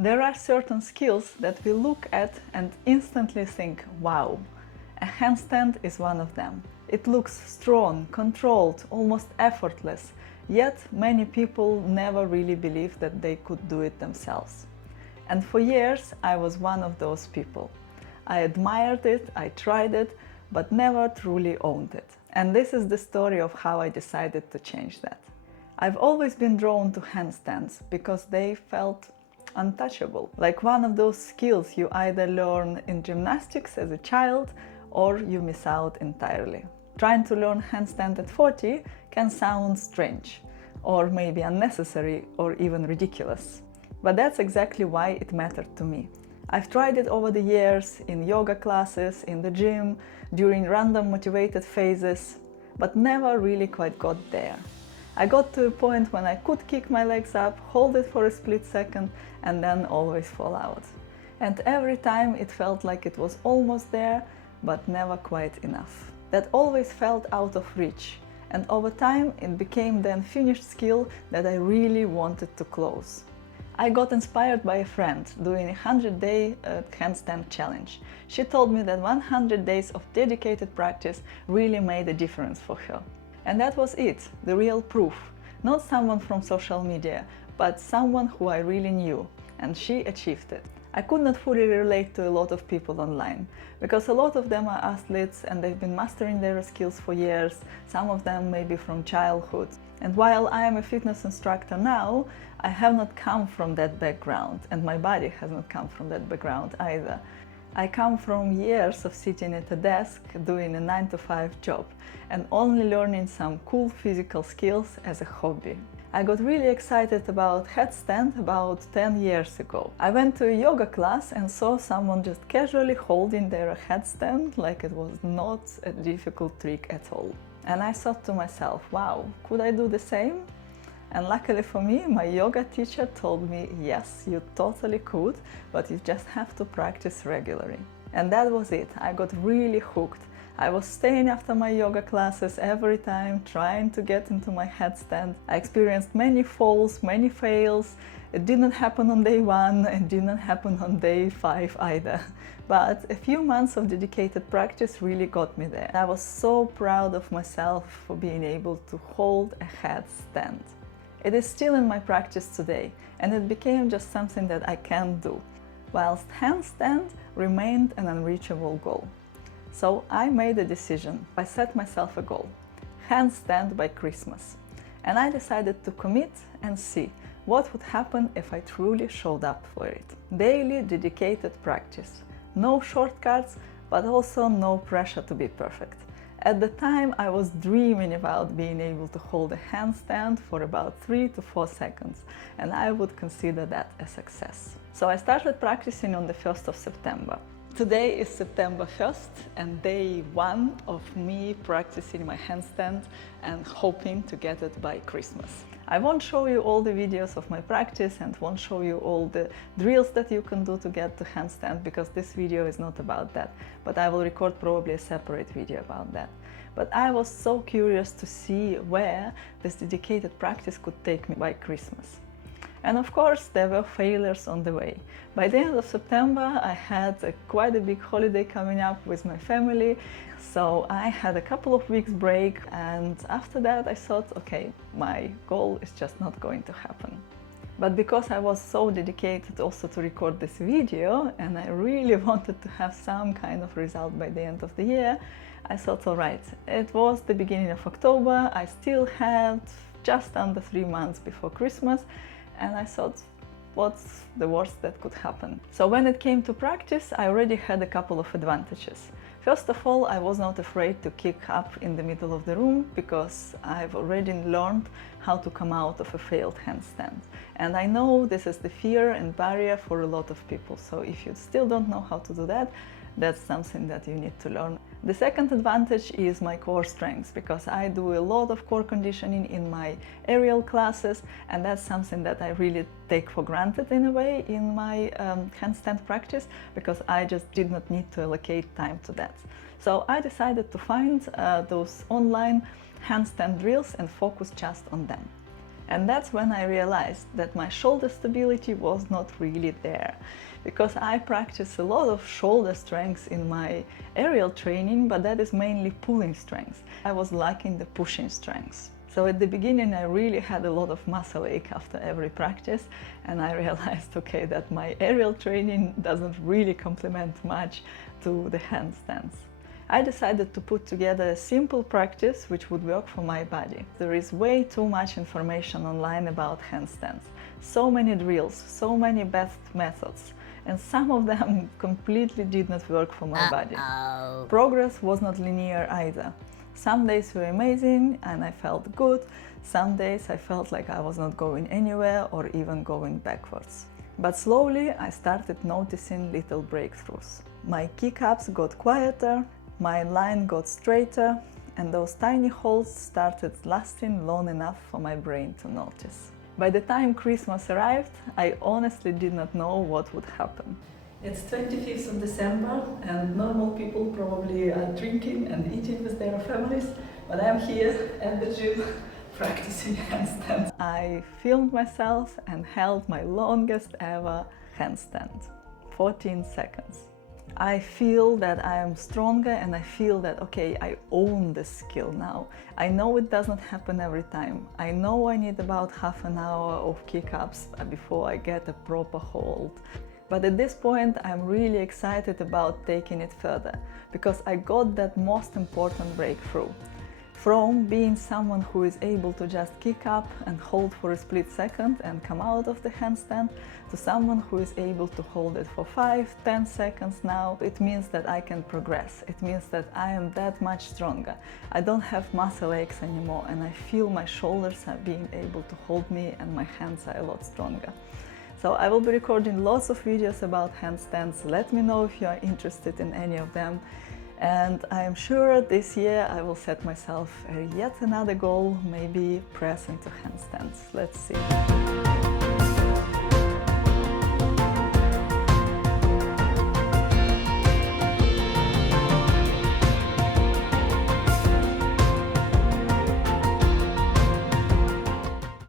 There are certain skills that we look at and instantly think, wow, a handstand is one of them. It looks strong, controlled, almost effortless, yet many people never really believed that they could do it themselves. And for years I was one of those people. I admired it, I tried it, but never truly owned it. And this is the story of how I decided to change that. I've always been drawn to handstands because they felt untouchable, like one of those skills you either learn in gymnastics as a child or you miss out entirely. Trying to learn handstand at 40 can sound strange, or maybe unnecessary or even ridiculous. But that's exactly why it mattered to me. I've tried it over the years in yoga classes, in the gym, during random motivated phases, but never really quite got there. I got to a point when I could kick my legs up, hold it for a split second, and then always fall out. And every time it felt like it was almost there, but never quite enough. That always felt out of reach, and over time it became the unfinished skill that I really wanted to close. I got inspired by a friend doing a 100-day handstand challenge. She told me that 100 days of dedicated practice really made a difference for her. And that was it, the real proof. Not someone from social media, but someone who I really knew, and she achieved it. I could not fully relate to a lot of people online, because a lot of them are athletes and they've been mastering their skills for years, some of them maybe from childhood. And while I am a fitness instructor now, I have not come from that background, and my body has not come from that background either. I come from years of sitting at a desk doing a 9-to-5 job and only learning some cool physical skills as a hobby. I got really excited about headstand about 10 years ago. I went to a yoga class and saw someone just casually holding their headstand like it was not a difficult trick at all. And I thought to myself, wow, could I do the same? And luckily for me, my yoga teacher told me, yes, you totally could, but you just have to practice regularly. And that was it. I got really hooked. I was staying after my yoga classes every time, trying to get into my headstand. I experienced many falls, many fails. It didn't happen on day 1, it didn't happen on day 5 either. But a few months of dedicated practice really got me there. I was so proud of myself for being able to hold a headstand. It is still in my practice today, and it became just something that I can do, whilst handstand remained an unreachable goal. So I made a decision. I set myself a goal, handstand by Christmas. And I decided to commit and see what would happen if I truly showed up for it. Daily dedicated practice. No shortcuts, but also no pressure to be perfect. At the time, I was dreaming about being able to hold a handstand for about 3 to 4 seconds, and I would consider that a success. So I started practicing on the 1st of September. Today is September 1st and day 1 of me practicing my handstand and hoping to get it by Christmas. I won't show you all the videos of my practice and won't show you all the drills that you can do to get to handstand, because this video is not about that, but I will record probably a separate video about that. But I was so curious to see where this dedicated practice could take me by Christmas. And of course, there were failures on the way. By the end of September, I had quite a big holiday coming up with my family, so I had a couple of weeks break, and after that I thought, okay, my goal is just not going to happen. But because I was so dedicated also to record this video, and I really wanted to have some kind of result by the end of the year, I thought, all right, it was the beginning of October, I still had just under 3 months before Christmas, and I thought, what's the worst that could happen? So when it came to practice, I already had a couple of advantages. First of all, I was not afraid to kick up in the middle of the room, because I've already learned how to come out of a failed handstand. And I know this is the fear and barrier for a lot of people, so if you still don't know how to do that, that's something that you need to learn. The second advantage is my core strength, because I do a lot of core conditioning in my aerial classes, and that's something that I really take for granted in a way in my handstand practice, because I just did not need to allocate time to that. So I decided to find those online handstand drills and focus just on them. And that's when I realized that my shoulder stability was not really there, because I practice a lot of shoulder strength in my aerial training, but that is mainly pulling strength. I was lacking the pushing strength. So at the beginning I really had a lot of muscle ache after every practice, and I realized, okay, that my aerial training doesn't really complement much to the handstands. I decided to put together a simple practice which would work for my body. There is way too much information online about handstands. So many drills, so many best methods, and some of them completely did not work for my body. Progress was not linear either. Some days were amazing and I felt good. Some days I felt like I was not going anywhere or even going backwards. But slowly I started noticing little breakthroughs. My kick-ups got quieter, my line got straighter, and those tiny holes started lasting long enough for my brain to notice. By the time Christmas arrived, I honestly did not know what would happen. It's 25th of December and normal people probably are drinking and eating with their families, but I'm here at the gym practicing handstands. I filmed myself and held my longest ever handstand, 14 seconds. I feel that I am stronger and I feel that, okay, I own this skill now. I know it doesn't happen every time. I know I need about half an hour of kick-ups before I get a proper hold. But at this point, I'm really excited about taking it further, because I got that most important breakthrough. From being someone who is able to just kick up and hold for a split second and come out of the handstand, to someone who is able to hold it for 5-10 seconds now, it means that I can progress. It means that I am that much stronger. I don't have muscle aches anymore, and I feel my shoulders are being able to hold me and my hands are a lot stronger. So I will be recording lots of videos about handstands. Let me know if you are interested in any of them. And I am sure this year I will set myself yet another goal, maybe press into handstands. Let's see.